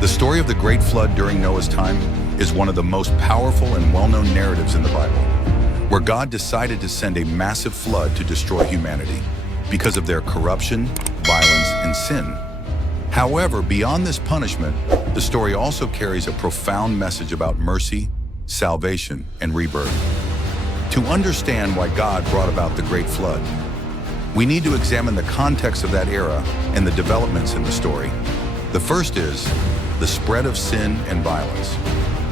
The story of the Great Flood during Noah's time is one of the most powerful and well-known narratives in the Bible, where God decided to send a massive flood to destroy humanity because of their corruption, violence, and sin. However, beyond this punishment, the story also carries a profound message about mercy, salvation, and rebirth. To understand why God brought about the Great Flood, we need to examine the context of that era and the developments in the story. The first is the spread of sin and violence.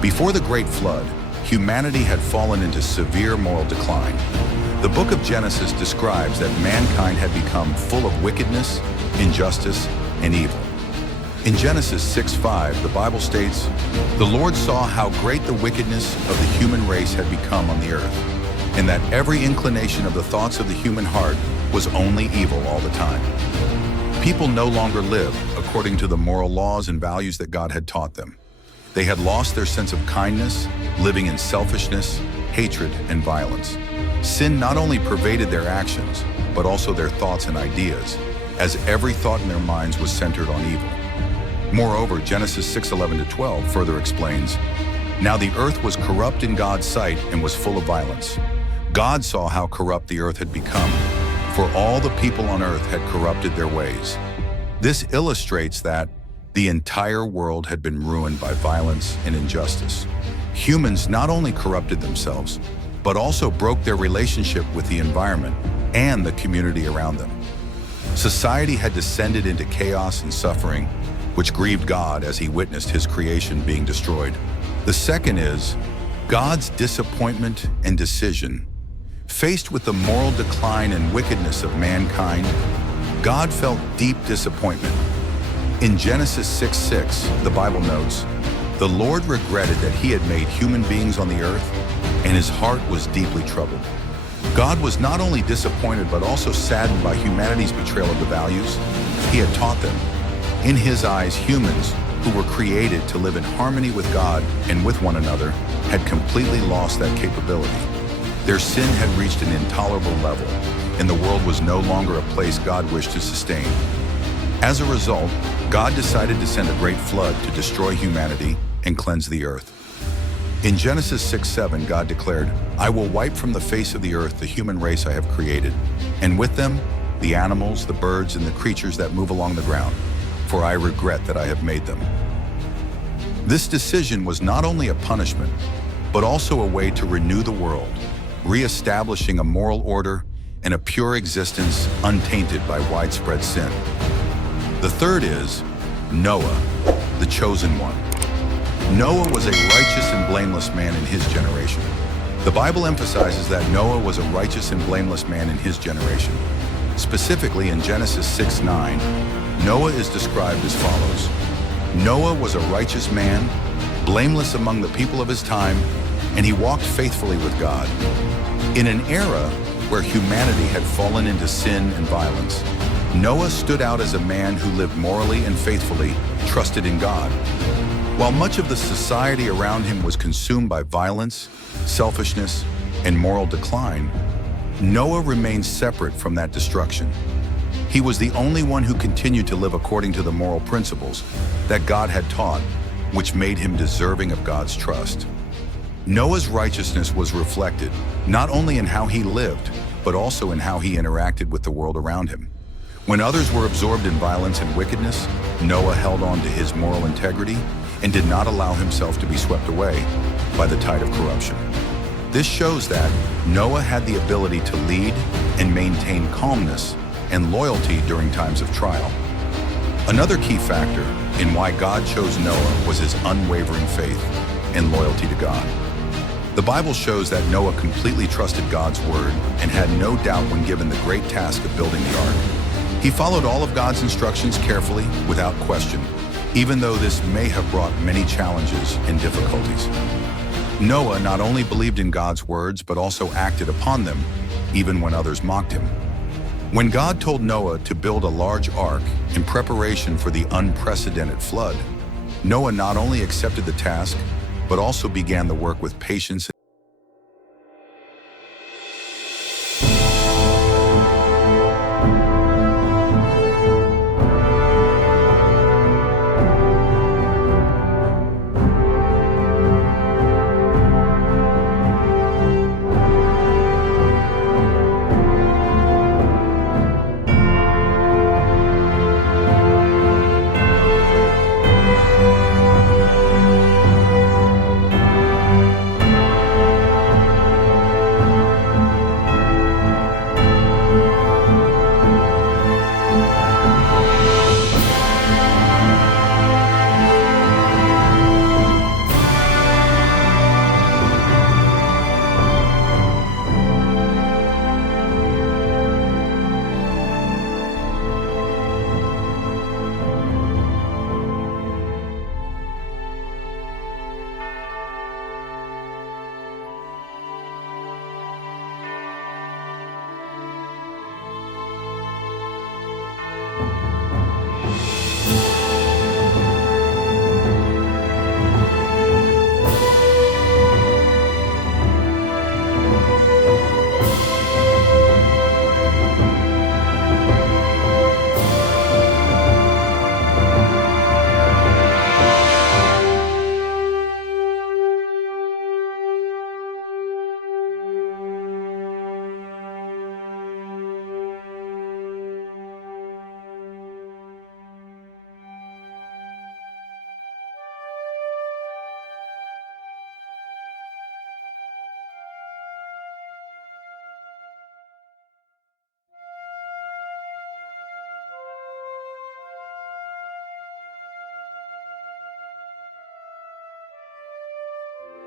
Before the Great Flood, humanity had fallen into severe moral decline. The book of Genesis describes that mankind had become full of wickedness, injustice, and evil. In Genesis 6:5, the Bible states, "The Lord saw how great the wickedness of the human race had become on the earth, and that every inclination of the thoughts of the human heart was only evil all the time." People no longer lived according to the moral laws and values that God had taught them. They had lost their sense of kindness, living in selfishness, hatred, and violence. Sin not only pervaded their actions, but also their thoughts and ideas, as every thought in their minds was centered on evil. Moreover, Genesis 6:11-12 further explains, "Now the earth was corrupt in God's sight and was full of violence. God saw how corrupt the earth had become, for all the people on earth had corrupted their ways." This illustrates that the entire world had been ruined by violence and injustice. Humans not only corrupted themselves, but also broke their relationship with the environment and the community around them. Society had descended into chaos and suffering, which grieved God as he witnessed his creation being destroyed. The second is God's disappointment and decision. Faced with the moral decline and wickedness of mankind, God felt deep disappointment. In Genesis 6:6, the Bible notes, "The Lord regretted that he had made human beings on the earth, and his heart was deeply troubled." God was not only disappointed but also saddened by humanity's betrayal of the values he had taught them. In his eyes, humans, who were created to live in harmony with God and with one another, had completely lost that capability. Their sin had reached an intolerable level, and the world was no longer a place God wished to sustain. As a result, God decided to send a great flood to destroy humanity and cleanse the earth. In Genesis 6:7, God declared, "I will wipe from the face of the earth the human race I have created, and with them the animals, the birds, and the creatures that move along the ground, for I regret that I have made them." This decision was not only a punishment, but also a way to renew the world, re-establishing a moral order and a pure existence untainted by widespread sin. The third is Noah, the chosen one. Noah was a righteous and blameless man in his generation. The Bible emphasizes that Noah was a righteous and blameless man in his generation. Specifically in Genesis 6:9, Noah is described as follows: "Noah was a righteous man, blameless among the people of his time, and he walked faithfully with God." In an era where humanity had fallen into sin and violence, Noah stood out as a man who lived morally and faithfully, trusted in God. While much of the society around him was consumed by violence, selfishness, and moral decline, Noah remained separate from that destruction. He was the only one who continued to live according to the moral principles that God had taught, which made him deserving of God's trust. Noah's righteousness was reflected not only in how he lived, but also in how he interacted with the world around him. When others were absorbed in violence and wickedness, Noah held on to his moral integrity and did not allow himself to be swept away by the tide of corruption. This shows that Noah had the ability to lead and maintain calmness and loyalty during times of trial. Another key factor in why God chose Noah was his unwavering faith and loyalty to God. The Bible shows that Noah completely trusted God's word and had no doubt when given the great task of building the ark. He followed all of God's instructions carefully, without question, even though this may have brought many challenges and difficulties. Noah not only believed in God's words, but also acted upon them, even when others mocked him. When God told Noah to build a large ark in preparation for the unprecedented flood, Noah not only accepted the task, but also began the work with patience